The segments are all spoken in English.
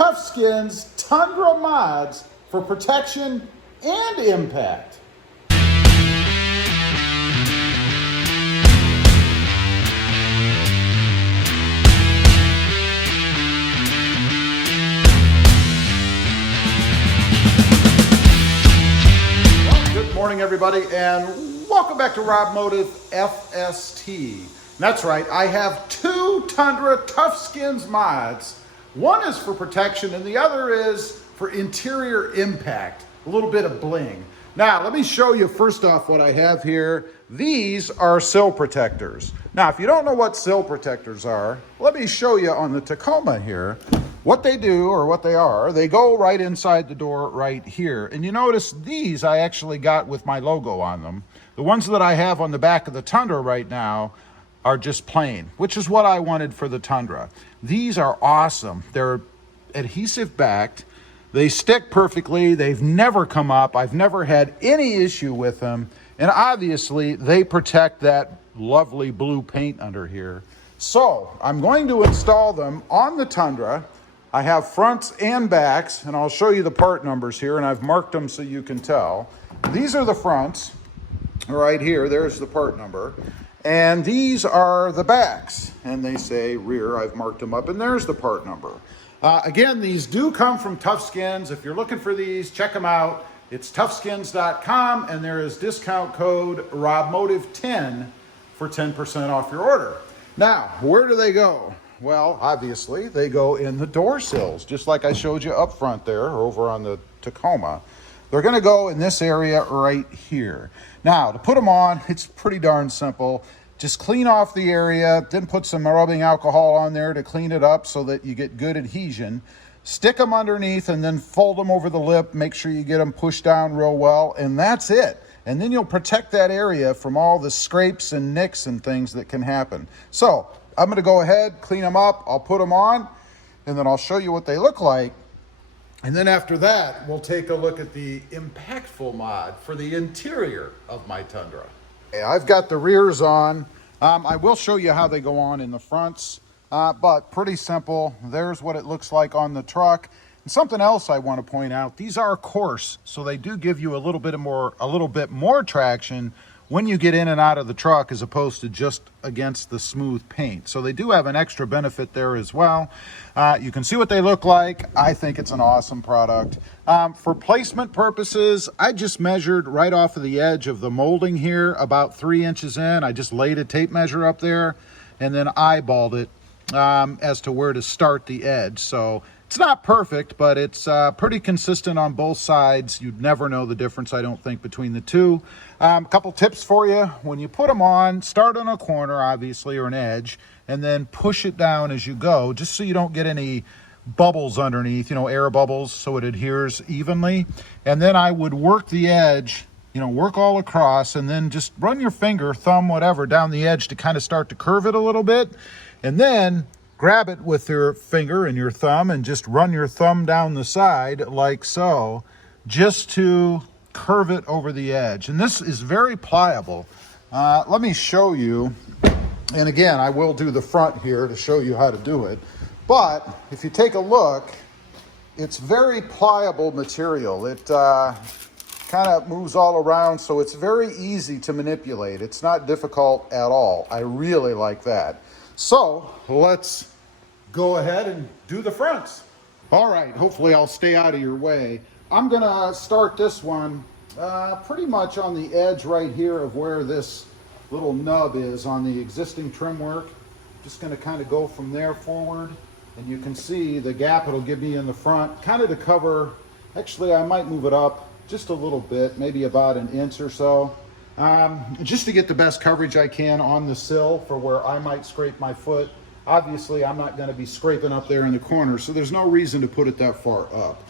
Tufskinz Tundra Mods for protection and impact. Good morning, everybody, and welcome back to Rob Motive FST. That's right, I have two Tundra Tufskinz mods. One is for protection and the other is for interior impact, a little bit of bling. Now, let me show you first off what I have here. These are sill protectors. Now, if you don't know what sill protectors are, let me show you on the Tacoma here what they do, or what they are. They go right inside the door right here. And you notice these I actually got with my logo on them. The ones that I have on the back of the Tundra right now are just plain, which is what I wanted for the Tundra. These are awesome. They're adhesive backed. They stick perfectly. They've never come up. I've never had any issue with them. And obviously they protect that lovely blue paint under here. So I'm going to install them on the Tundra. I have fronts and backs, and I'll show you the part numbers here, and I've marked them so you can tell. These are the fronts right here. There's the part number. And these are the backs, and they say rear. I've marked them up, and there's the part number. Again, these do come from Tufskinz. If you're looking for these, check them out. It's tufskinz.com, and there is discount code RobMotive10 for 10% off your order. Now, where do they go? Well, obviously, they go in the door sills, just like I showed you up front there, over on the Tacoma. They're going to go in this area right here. Now, to put them on, it's pretty darn simple. Just clean off the area, then put some rubbing alcohol on there to clean it up so that you get good adhesion. Stick them underneath and then fold them over the lip. Make sure you get them pushed down real well, and that's it. And then you'll protect that area from all the scrapes and nicks and things that can happen. So I'm going to go ahead, clean them up, I'll put them on, and then I'll show you what they look like. And then after that, we'll take a look at the impactful mod for the interior of my Tundra. Okay, I've got the rears on. I will show you how they go on in the fronts, but pretty simple. There's what it looks like on the truck. And something else I want to point out, these are coarse, so they do give you a little bit more traction when you get in and out of the truck, as opposed to just against the smooth paint. So they do have an extra benefit there as well. You can see what they look like. I think it's an awesome product. For placement purposes, I just measured right off of the edge of the molding here, about 3 inches in. I just laid a tape measure up there and then eyeballed it as to where to start the edge. So it's not perfect, but it's pretty consistent on both sides. You'd never know the difference, I don't think, between the two. A couple tips for you. When you put them on, start on a corner, obviously, or an edge, and then push it down as you go, just so you don't get any bubbles underneath, you know, air bubbles, so it adheres evenly. And then I would work the edge, you know, work all across, and then just run your finger, thumb, whatever, down the edge to kind of start to curve it a little bit. And then grab it with your finger and your thumb and just run your thumb down the side like so, just to curve it over the edge. And this is very pliable. Let me show you. And again, I will do the front here to show you how to do it. But if you take a look, it's very pliable material. It kind of moves all around, so it's very easy to manipulate. It's not difficult at all. I really like that. So let's go ahead and do the fronts. All right, hopefully I'll stay out of your way. I'm gonna start this one pretty much on the edge right here of where this little nub is on the existing trim work. Just gonna kind of go from there forward, and you can see the gap it'll give me in the front, kind of to cover. Actually, I might move it up just a little bit, maybe about an inch or so. Just to get the best coverage I can on the sill for where I might scrape my foot. Obviously, I'm not going to be scraping up there in the corner, so there's no reason to put it that far up.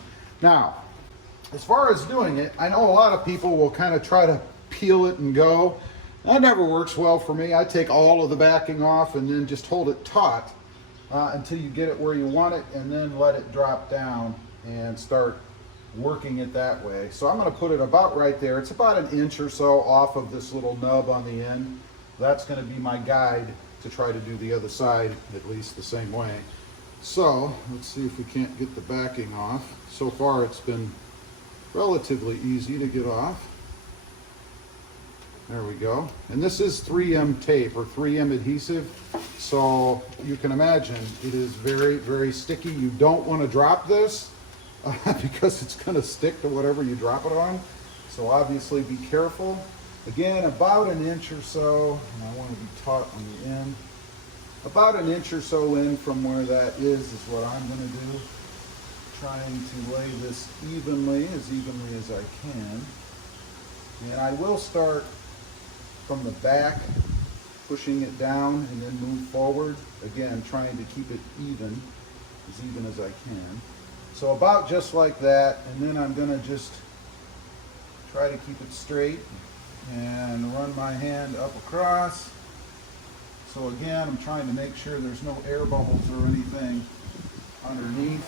Now, as far as doing it, I know a lot of people will kind of try to peel it and go. That never works well for me. I take all of the backing off and then just hold it taut until you get it where you want it, and then let it drop down and start working it that way. So I'm going to put it about right there. It's about an inch or so off of this little nub on the end. That's going to be my guide to try to do the other side at least the same way. So let's see if we can't get the backing off. So far it's been relatively easy to get off. There we go. And this is 3M tape or 3M adhesive. So you can imagine it is very, very sticky. You don't want to drop this because it's going to stick to whatever you drop it on. So obviously be careful. Again, about an inch or so, and I want to be taut on the end. About an inch or so in from where that is what I'm going to do. Trying to lay this evenly as I can. And I will start from the back, pushing it down and then move forward. Again, trying to keep it even as I can. So about just like that, and then I'm gonna just try to keep it straight and run my hand up across. So again, I'm trying to make sure there's no air bubbles or anything underneath.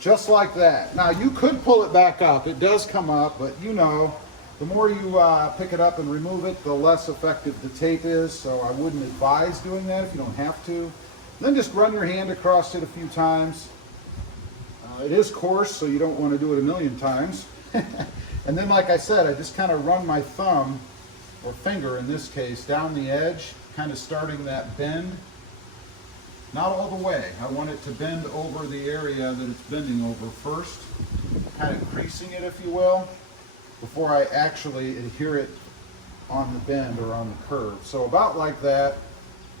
Just like that. Now you could pull it back up. It does come up, but you know, the more you pick it up and remove it, the less effective the tape is. So I wouldn't advise doing that if you don't have to. Then just run your hand across it a few times. It is coarse, so you don't want to do it a million times. And then, like I said, I just kind of run my thumb, or finger in this case, down the edge, kind of starting that bend. Not all the way. I want it to bend over the area that it's bending over first, kind of creasing it, if you will, before I actually adhere it on the bend or on the curve. So about like that,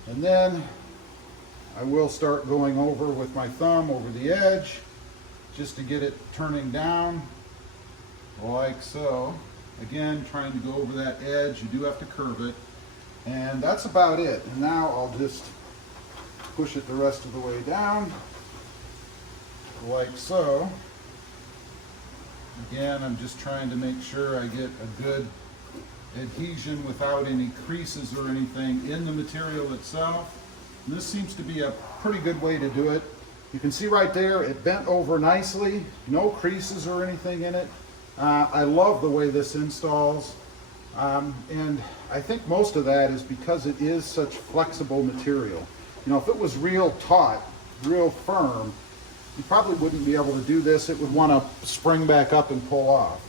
and then I will start going over with my thumb over the edge, just to get it turning down, like so. Again, trying to go over that edge. You do have to curve it. And that's about it. And now I'll just push it the rest of the way down, like so. Again, I'm just trying to make sure I get a good adhesion without any creases or anything in the material itself. And this seems to be a pretty good way to do it. You can see right there, it bent over nicely, no creases or anything in it. I love the way this installs. And I think most of that is because it is such flexible material. You know, if it was real taut, real firm, you probably wouldn't be able to do this. It would want to spring back up and pull off.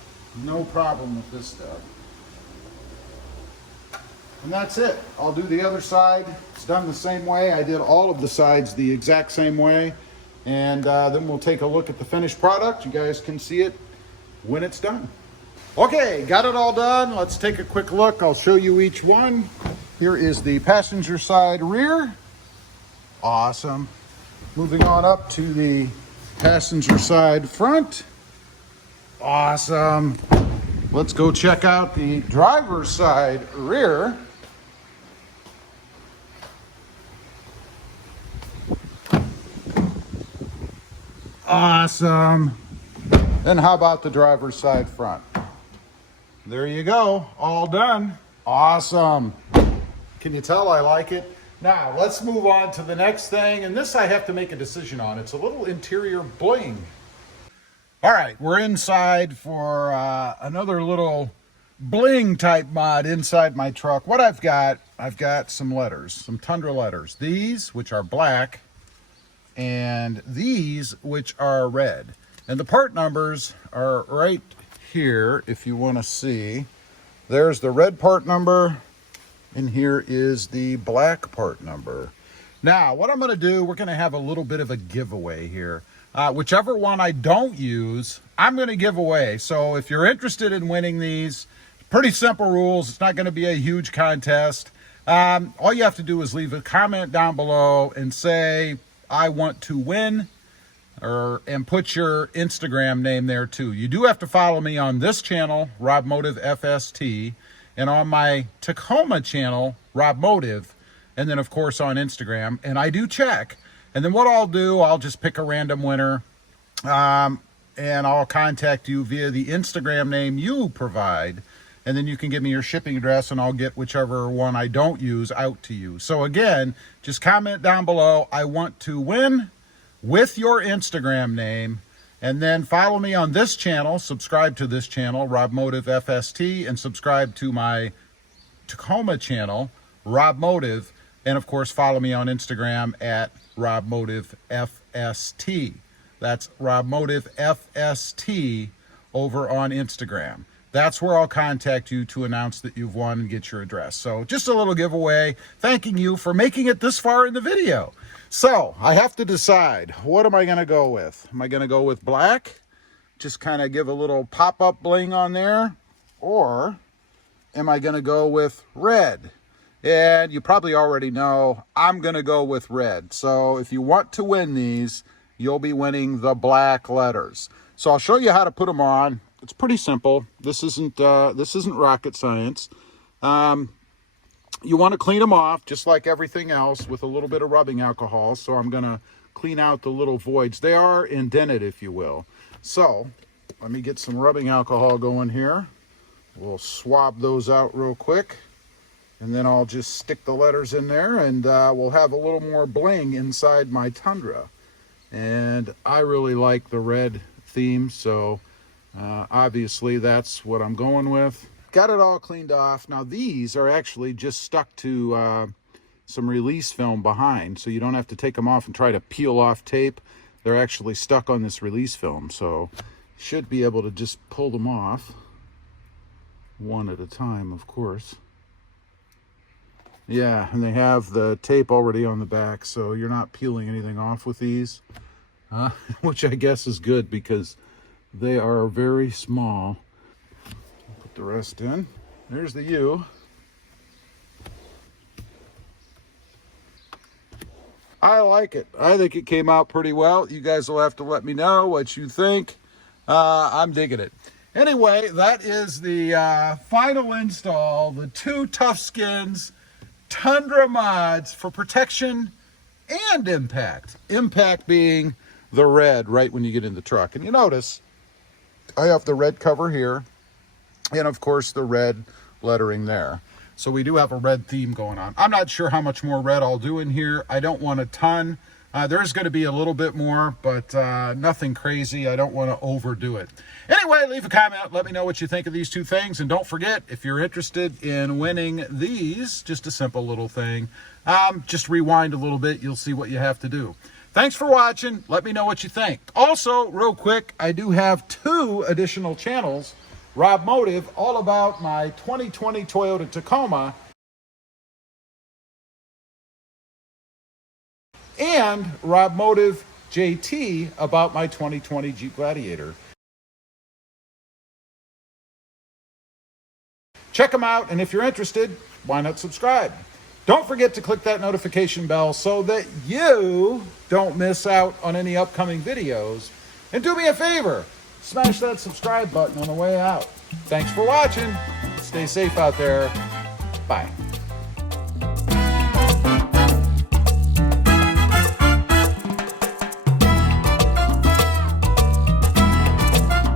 No problem with this stuff. And that's it. I'll do the other side. It's done the same way. I did all of the sides the exact same way. And then we'll take a look at the finished product. You guys can see it when it's done. Okay, got it all done. Let's take a quick look. I'll show you each one. Here is the passenger side rear. Awesome. Moving on up to the passenger side front. Awesome. Let's go check out the driver's side rear. Awesome. And how about the driver's side front? There you go, all done. Awesome. Can you tell I like it? Now, let's move on to the next thing, and this I have to make a decision on. It's a little interior bling. All right, we're inside for another little bling type mod inside my truck. What I've got some letters, some Tundra letters. These, which are black, and these, which are red. And the part numbers are right here, if you want to see. There's the red part number, and here is the black part number. Now, what I'm going to do, we're going to have a little bit of a giveaway here. Whichever one I don't use, I'm going to give away. So if you're interested in winning these, pretty simple rules. It's not going to be a huge contest. All you have to do is leave a comment down below and say, I want to win, and put your Instagram name there too. You do have to follow me on this channel, Rob Motive FST, and on my Tacoma channel, Rob Motive, and then of course on Instagram. And I do check. And then what I'll do, I'll just pick a random winner, and I'll contact you via the Instagram name you provide. And then you can give me your shipping address, and I'll get whichever one I don't use out to you. So again, just comment down below, I want to win, with your Instagram name, and then follow me on this channel, subscribe to this channel, Rob Motive FST, and subscribe to my Tacoma channel, Rob Motive, and of course follow me on Instagram at Rob Motive FST. FST. That's Rob Motive FST over on Instagram. That's where I'll contact you to announce that you've won and get your address. So just a little giveaway, thanking you for making it this far in the video. So I have to decide, what am I gonna go with? Am I gonna go with black? Just kind of give a little pop-up bling on there? Or am I gonna go with red? And you probably already know I'm gonna go with red. So if you want to win these, you'll be winning the black letters. So I'll show you how to put them on. It's pretty simple. This isn't rocket science. You want to clean them off just like everything else with a little bit of rubbing alcohol. So I'm gonna clean out the little voids. They are indented, if you will. So let me get some rubbing alcohol going here. We'll swab those out real quick. And then I'll just stick the letters in there, and we'll have a little more bling inside my Tundra. And I really like the red theme, so obviously that's what I'm going with. Got it all cleaned off. Now these are actually just stuck to some release film behind, so you don't have to take them off and try to peel off tape. They're actually stuck on this release film, so you should be able to just pull them off one at a time, of course. Yeah, and they have the tape already on the back, so you're not peeling anything off with these, which I guess is good because they are very small. Put the rest in. There's the U. I like it. I think it came out pretty well. You guys will have to let me know what you think. I'm digging it. Anyway, that is the final install, the two Tufskinz Tundra Mods for protection and impact. Impact being the red right when you get in the truck. And you notice I have the red cover here and of course the red lettering there. So we do have a red theme going on. I'm not sure how much more red I'll do in here. I don't want a ton. There's going to be a little bit more, but nothing crazy. I don't want to overdo it. Anyway, leave a comment. Let me know what you think of these two things. And don't forget, if you're interested in winning these, just a simple little thing, just rewind a little bit. You'll see what you have to do. Thanks for watching. Let me know what you think. Also, real quick, I do have 2 additional channels. Rob Motive, all about my 2020 Toyota Tacoma, and Rob Motive JT about my 2020 Jeep Gladiator. Check them out, and if you're interested, why not subscribe? Don't forget to click that notification bell so that you don't miss out on any upcoming videos. And do me a favor, smash that subscribe button on the way out. Thanks for watching. Stay safe out there. Bye.